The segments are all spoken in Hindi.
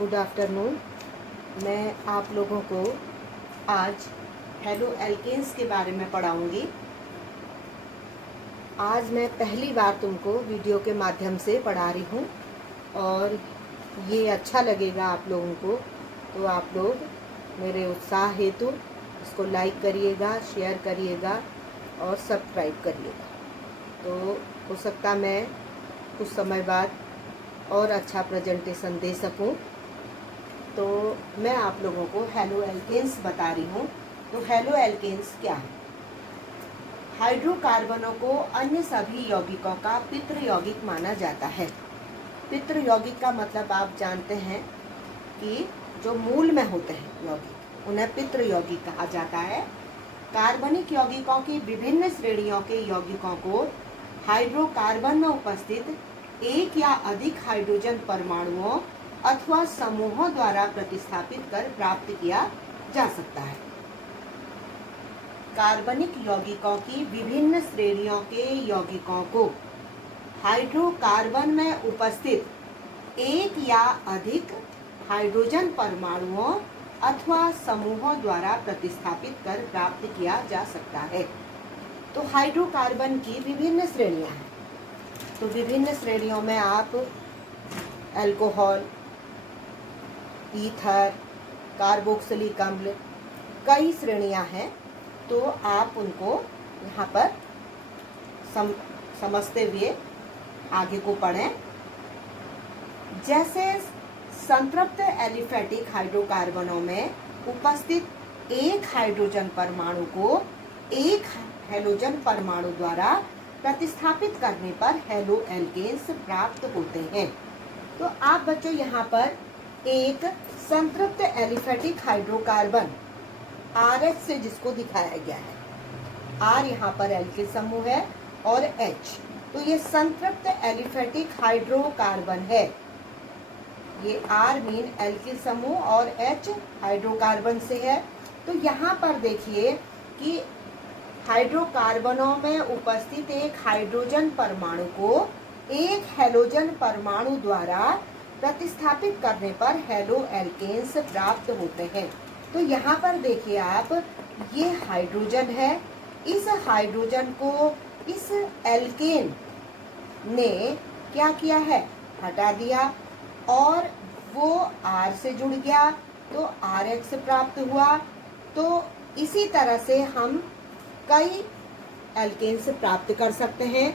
Good afternoon. मैं आप लोगों को आज हेलो एल्केन्स के बारे में पढ़ाऊंगी। आज मैं पहली बार तुमको वीडियो के माध्यम से पढ़ा रही हूँ और ये अच्छा लगेगा आप लोगों को, तो आप लोग मेरे उत्साह हेतु इसको लाइक करिएगा, शेयर करिएगा और सब्सक्राइब करिएगा। तो हो सकता मैं कुछ समय बाद और अच्छा प्रेजेंटेशन दे सकूं। तो मैं आप लोगों को हेलो एल्केन्स बता रही हूँ। तो हेलो एल्केन्स क्या है? हाइड्रोकार्बनों को अन्य सभी यौगिकों का पितृ यौगिक माना जाता है। पितृ यौगिक का मतलब आप जानते हैं कि जो मूल में होते हैं यौगिक, उन्हें पितृ यौगिक कहा जाता है। कार्बनिक यौगिकों की विभिन्न श्रेणियों के यौगिकों को हाइड्रोकार्बन में उपस्थित एक या अधिक हाइड्रोजन परमाणुओं अथवा समूहों द्वारा प्रतिस्थापित कर प्राप्त किया जा सकता है। कार्बनिक यौगिकों की विभिन्न श्रेणियों के यौगिकों को हाइड्रोकार्बन में उपस्थित एक या अधिक हाइड्रोजन परमाणुओं अथवा समूहों द्वारा प्रतिस्थापित कर प्राप्त किया जा सकता है। तो हाइड्रोकार्बन की विभिन्न श्रेणियां हैं। तो विभिन्न श्रेणियों में आप अल्कोहल, ईथर, कार्बोक्सिलिक अम्ल, कई श्रेणियां हैं। तो आप उनको यहाँ पर समझते हुए आगे को पढ़ें। जैसे संतृप्त एलिफेटिक हाइड्रोकार्बनों में उपस्थित एक हाइड्रोजन परमाणु को एक हैलोजन परमाणु द्वारा प्रतिस्थापित करने पर हेलो एल्केन्स प्राप्त होते हैं। तो आप बच्चों यहाँ पर एक संतृप्त एलिफेटिक हाइड्रोकार्बन RH से जिसको दिखाया गया है, R यहाँ पर एल्किल समूह है और H, तो ये संतृप्त एलिफेटिक हाइड्रोकार्बन है। ये R मीन एल्किल समूह और H हाइड्रोकार्बन से है। तो यहाँ पर देखिए कि हाइड्रोकार्बनों में उपस्थित एक हाइड्रोजन परमाणु को एक हैलोजन परमाणु द्वारा प्रतिस्थापित करने पर हेलो एल्केन्स प्राप्त होते हैं। तो यहाँ पर देखिए आप, ये हाइड्रोजन है, इस हाइड्रोजन को इस एल्केन ने क्या किया है, हटा दिया और वो R से जुड़ गया, तो RH प्राप्त हुआ। तो इसी तरह से हम कई एल्केन्स प्राप्त कर सकते हैं।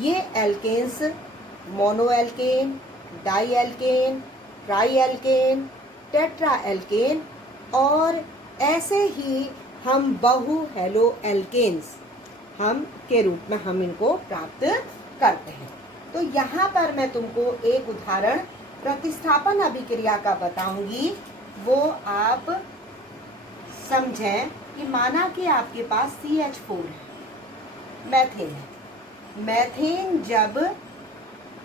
ये alkanes mono alkane, di alkane, tri alkane, tetra alkane और ऐसे ही हम बहु हेलो एल्केन्स के रूप में हम इनको प्राप्त करते हैं। तो यहाँ पर मैं तुमको एक उदाहरण प्रतिस्थापन अभिक्रिया का बताऊंगी, वो आप समझें कि माना कि आपके पास CH4 है, मैथेन है। मैथेन जब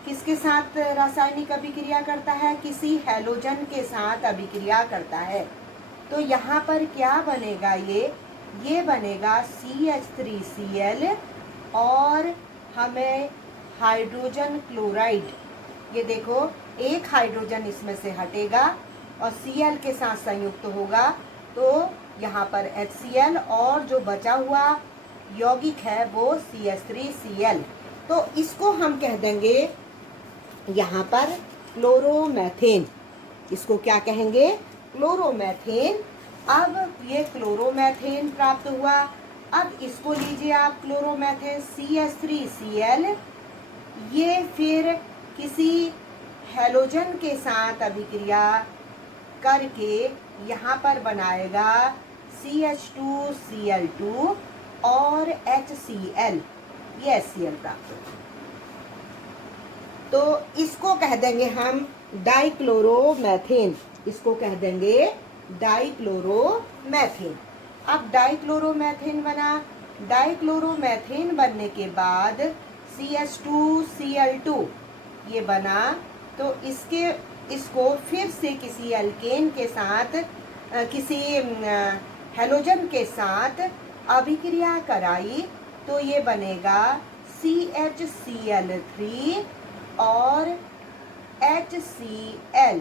किसके साथ रासायनिक अभिक्रिया करता है, किसी हैलोजन के साथ अभिक्रिया करता है, तो यहाँ पर क्या बनेगा, ये बनेगा CH3Cl और हमें हाइड्रोजन क्लोराइड, ये देखो एक हाइड्रोजन इसमें से हटेगा और Cl के साथ संयुक्त होगा, तो यहाँ पर HCl और जो बचा हुआ यौगिक है वो CH3Cl। तो इसको हम कह देंगे यहाँ पर क्लोरोमेथेन। इसको क्या कहेंगे, क्लोरोमेथेन। अब ये क्लोरोमेथेन प्राप्त हुआ। अब इसको लीजिए आप, क्लोरोमेथेन CH3Cl, ये फिर किसी हैलोजन के साथ अभिक्रिया करके यहाँ पर बनाएगा CH2Cl2 और HCl, ये HCl प्राप्त होगा। तो इसको कह देंगे हम डाइक्लोरोमेथेन, इसको कह देंगे डाइक्लोरोमेथेन। अब डाइक्लोरोमेथेन बना। डाइक्लोरोमेथेन बनने के बाद CH2Cl2 ये बना, तो इसको फिर से किसी एल्केन के साथ, किसी हैलोजन के साथ अभिक्रिया कराई, तो ये बनेगा CHCl3 और HCl,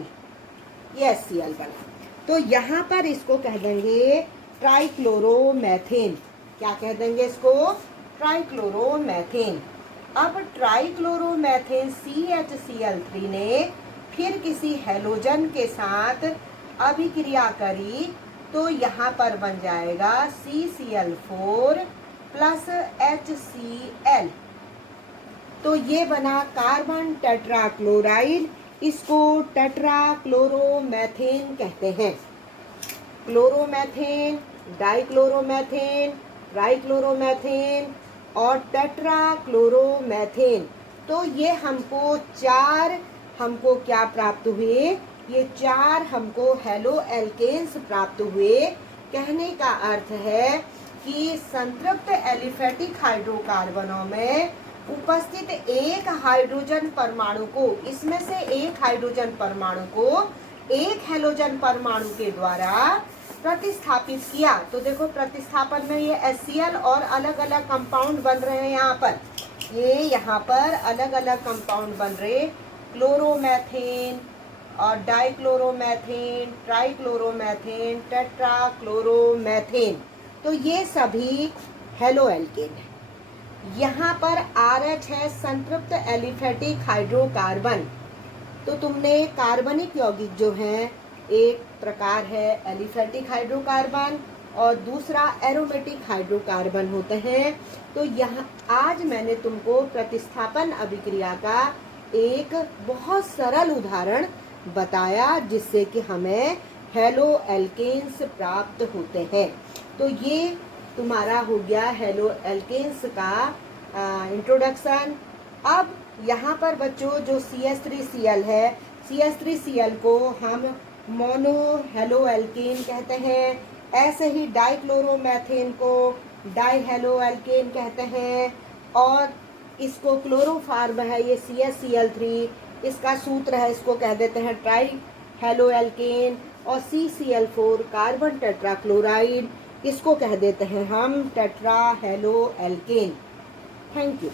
ये HCl बना। तो यहाँ पर इसको कह देंगे ट्राइक्लोरोमेथेन। क्या कह देंगे इसको? ट्राइक्लोरोमेथेन। अब ट्राइक्लोरोमेथेन CHCl3 ने फिर किसी हैलोजन के साथ अभिक्रिया करी तो यहाँ पर बन जाएगा CCl4 प्लस HCl। तो ये बना कार्बन टेट्राक्लोराइड। इसको टेट्राक्लोरोमेथेन कहते हैं। क्लोरोमेथेन, डाइक्लोरोमेथेन, ट्राइक्लोरोमेथेन और टेट्राक्लोरोमेथेन। तो ये हमको क्या प्राप्त हुए? ये 4 हमको हेलो एल्केन्स प्राप्त हुए। कहने का अर्थ है कि संतृप्त एलिफेटिक हाइड्रोकार्बनों में उपस्थित एक हाइड्रोजन परमाणु को, इसमें से एक हाइड्रोजन परमाणु को एक हैलोजन परमाणु के द्वारा प्रतिस्थापित किया। तो देखो प्रतिस्थापन में ये HCl और अलग अलग कंपाउंड बन रहे हैं। यहाँ पर अलग अलग कंपाउंड बन रहे, क्लोरोमेथेन और डाइक्लोरोमेथेन, ट्राइक्लोरोमेथेन, टेट्राक्लोरोमेथेन। तो ये सभी हेलो एल्केन है। यहाँ पर RH है संतृप्त एलिफेटिक हाइड्रोकार्बन। तो तुमने कार्बनिक यौगिक जो है, एक प्रकार है एलिफेटिक हाइड्रोकार्बन और दूसरा एरोमेटिक हाइड्रोकार्बन होते हैं। तो यहाँ आज मैंने तुमको प्रतिस्थापन अभिक्रिया का एक बहुत सरल उदाहरण बताया जिससे कि हमें हेलो एल्केन्स प्राप्त होते हैं। तो ये तुम्हारा हो गया हेलो एल्केन्स का इंट्रोडक्शन। अब यहाँ पर बच्चों जो CH3Cl है, CH3Cl को हम मोनो हेलो एल्केन कहते हैं। ऐसे ही डाइक्लोरोमेथेन को डाई हेलो एल्केन कहते हैं। और इसको क्लोरोफार्म है ये CHCl3, इसका सूत्र है, इसको कह देते हैं ट्राई हेलो एल्केन। और CCl4 कार्बन टेट्राक्लोराइड, इसको कह देते हैं हम tetra halo alkane. Thank you.